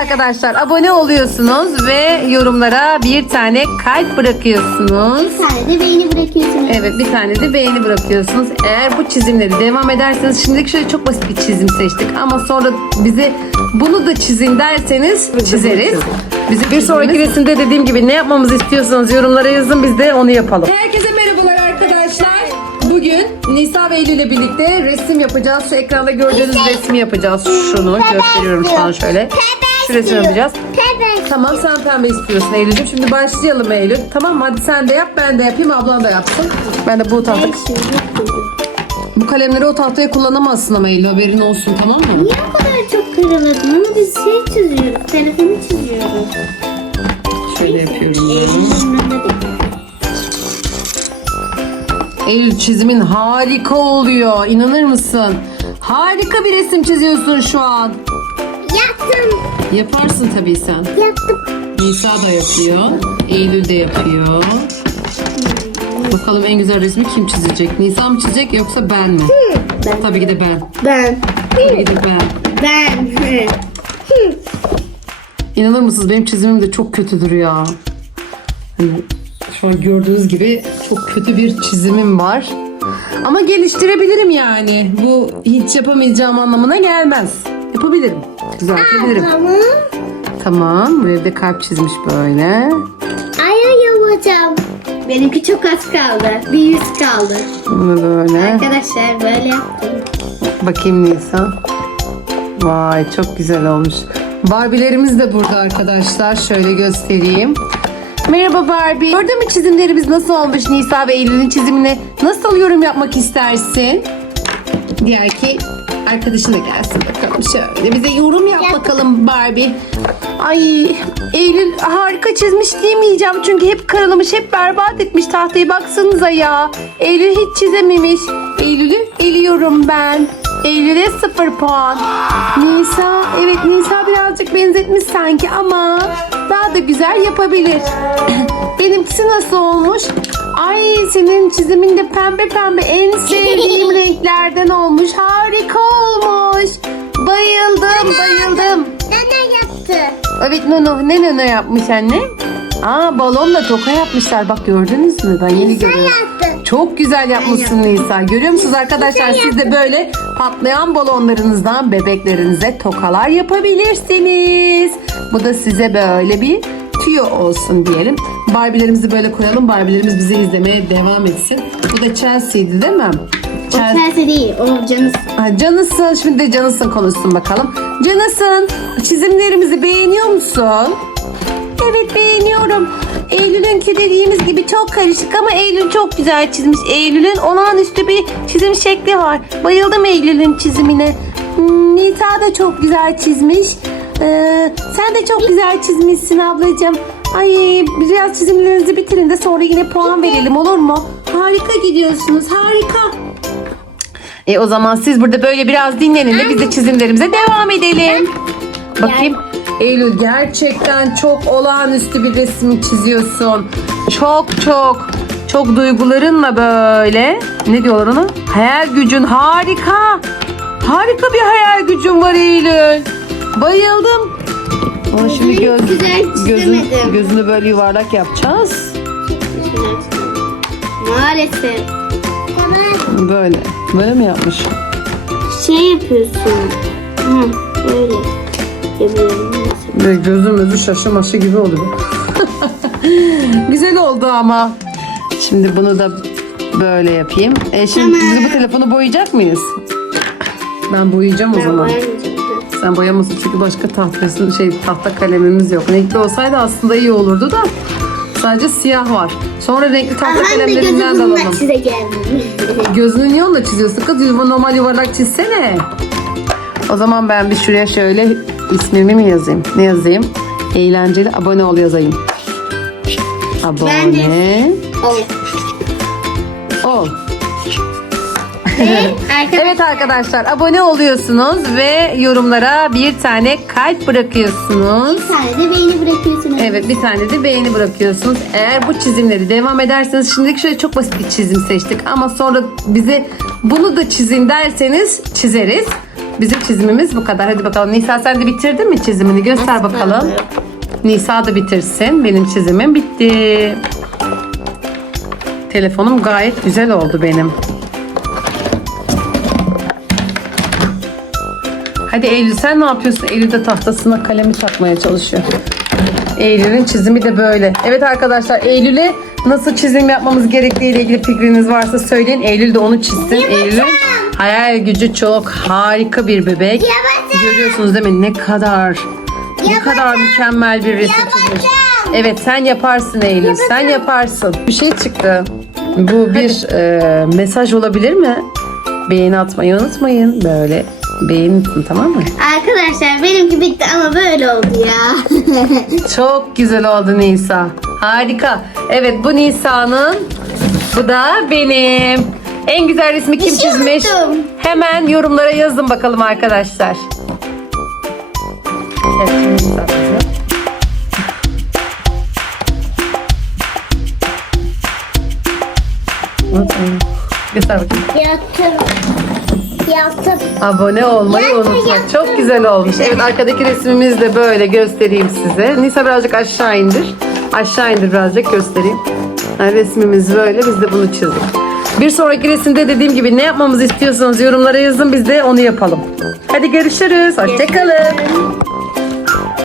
arkadaşlar abone oluyorsunuz ve yorumlara bir tane kalp bırakıyorsunuz. Bir tane de beğeni bırakıyorsunuz. Evet bir tane de beğeni bırakıyorsunuz. Eğer bu çizimleri devam ederseniz şimdilik şöyle çok basit bir çizim seçtik ama sonra bize bunu da çizin derseniz çizeriz. Bizi bir sonraki resimde dediğim gibi ne yapmamızı istiyorsanız yorumlara yazın biz de onu yapalım. Herkese merhabalar arkadaşlar. Bugün Nisa ve Eylül ile birlikte resim yapacağız. Şu ekranda gördüğünüz resmi yapacağız. Şunu gösteriyorum şu an şöyle. Resmi yapacağız. Pembe. Tamam sen pembe istiyorsun Eylül'cüm. Şimdi başlayalım Eylül. Tamam mı? Hadi sen de yap ben de yapayım ablan da yapsın. Ben de bu tahta... Ben şimdi koydum. Bu kalemleri o tahtaya kullanamazsın ama Eylül haberin olsun tamam mı? Niye bu kadar çok karaladın ama biz şey çiziyoruz. Telefonu çiziyoruz. Şöyle yapıyorum. Eylül çizimin harika oluyor. İnanır mısın? Harika bir resim çiziyorsun şu an. Yaptım. Yaparsın tabii sen. Yaptım. Nisa da yapıyor. Eylül de yapıyor. Bakalım en güzel resmi kim çizecek? Nisa mı çizecek yoksa ben mi? Ben. Tabii ki de ben. Ben. Tabii ki de ben. Ben. İnanır mısınız benim çizimim de çok kötüdür ya. Hani şu an gördüğünüz gibi çok kötü bir çizimim var. Ama geliştirebilirim yani. Bu hiç yapamayacağım anlamına gelmez. Yapabilirim. Düzeltebilirim. Tamam. Tamam. Buraya bir de kalp çizmiş böyle. Ay yapacağım. Benimki çok az kaldı. Bir yüz kaldı. Bunu böyle. Arkadaşlar böyle yaptım. Bakayım Nisa. Vay çok güzel olmuş. Barbie'lerimiz de burada arkadaşlar. Şöyle göstereyim. Merhaba Barbie. Gördün mü çizimlerimiz nasıl olmuş Nisa ve Eylül'ün çizimine? Nasıl yorum yapmak istersin? Diğer ki arkadaşın da gelsin bakalım şöyle. Bize yorum yap bakalım Barbie. Ay Eylül harika çizmiş diyemeyeceğim çünkü hep karalamış hep berbat etmiş tahtayı baksanıza ya. Eylül hiç çizememiş. Eylül'ü eliyorum ben. Eylül'e sıfır puan. Nisa evet Nisa birazcık benzetmiş sanki ama daha da güzel yapabilir. Benimkisi nasıl olmuş? Ay senin çizimin de pembe pembe en sevdiğim renklerden olmuş. Harika olmuş. Bayıldım bayıldım. Nene yaptı. Evet Nono ne Nono yapmış anne? Aa balonla toka yapmışlar bak gördünüz mü? Ben yeni görüyorum. yaptı. Çok güzel yapmışsın Nisa. Görüyor musunuz arkadaşlar? Siz de böyle patlayan balonlarınızdan bebeklerinize tokalar yapabilirsiniz. Bu da size böyle bir tüyo olsun diyelim. Barbie'lerimizi böyle koyalım. Barbie'lerimiz bizi izlemeye devam etsin. Bu da Chelsea'ydi değil mi? O tersi değil. O canı. Ha, Canısın. Şimdi de Canısın konuşsun bakalım. Canısın çizimlerimizi beğeniyor musun? Evet beğeniyorum. Eylül'ünki dediğimiz gibi çok karışık ama Eylül çok güzel çizmiş. Eylül'ün olağanüstü bir çizim şekli var. Bayıldım Eylül'ün çizimine. Hmm, Nisa da çok güzel çizmiş. Ee, sen de çok güzel çizmişsin ablacığım. Ay biraz çizimlerinizi bitirin de sonra yine puan verelim olur mu? Harika gidiyorsunuz harika. E o zaman siz burada böyle biraz dinlenin de biz de çizimlerimize devam edelim. Bakayım. Eylül gerçekten çok olağanüstü bir resim çiziyorsun. Çok çok çok duygularınla böyle ne diyorlar ona? Hayal gücün harika. Harika bir hayal gücün var Eylül. Bayıldım. Ama şimdi göz, güzel gözün, çizemedim. gözünü böyle yuvarlak yapacağız. Maalesef. Böyle. Böyle mi yapmış? Şey yapıyorsun. Hı, böyle. Yapıyorum. Böyle gözüm özü şaşı maşı gibi oldu. Güzel oldu ama. Şimdi bunu da böyle yapayım. E şimdi biz bu telefonu boyayacak mıyız? Ben boyayacağım o Ben zaman. boyamayacağım. Sen boyamasın çünkü başka tahtasın şey tahta kalemimiz yok. Renkli olsaydı aslında iyi olurdu da sadece siyah var. Sonra renkli tahta Aha kalemlerinden de alalım. çizeceğim. Gözünü niye onunla çiziyorsun kız? Yuva- Normal yuvarlak çizsene. O zaman ben bir şuraya şöyle ismimi mi yazayım? Ne yazayım? Eğlenceli abone ol yazayım. Abone ol. Ve arkadaşlar Evet arkadaşlar abone oluyorsunuz ve yorumlara bir tane kalp bırakıyorsunuz. bir tane de beğeni bırakıyorsunuz. Evet bir tane de beğeni bırakıyorsunuz. Eğer bu çizimleri devam ederseniz şimdilik şöyle çok basit bir çizim seçtik ama sonra bize bunu da çizin derseniz çizeriz. Bizim çizimimiz bu kadar. Hadi bakalım. Nisa sen de bitirdin mi çizimini? Göster bakalım. Nisa da bitirsin. Benim çizimim bitti. Telefonum gayet güzel oldu benim. Hadi Eylül sen ne yapıyorsun? Eylül de tahtasına kalemi takmaya çalışıyor. Eylül'ün çizimi de böyle. Evet arkadaşlar Eylül'e nasıl çizim yapmamız gerektiği ile ilgili fikriniz varsa söyleyin. Eylül de onu çizsin. Eylül'ün hayal gücü çok harika bir bebek. Yapacağım. Görüyorsunuz değil mi? Ne kadar ne kadar mükemmel bir resim çizmiş. Evet sen yaparsın Eylül. Sen yaparsın. Bir şey çıktı. Bu bir e, mesaj olabilir mi? Beğeni atmayı unutmayın. Böyle beğenin tamam mı? Arkadaşlar benimki bitti ama böyle oldu ya. Çok güzel oldu Nisa. Harika. Evet bu Nisa'nın. Bu da benim. En güzel resmi kim şey çizmiş? unuttum. Hemen yorumlara yazın bakalım arkadaşlar. Evet, Nisa. Göster bakayım. Yaptım. Yaptım. Abone olmayı Yaptım, unutma. yaptım. Çok güzel olmuş. Evet arkadaki resmimizi de böyle göstereyim size. Nisa birazcık aşağı indir. Aşağı indir birazcık göstereyim. Ha, resmimiz böyle. Biz de bunu çizdik. Bir sonraki resimde dediğim gibi ne yapmamızı istiyorsanız yorumlara yazın. Biz de onu yapalım. Hadi görüşürüz. Hoşçakalın.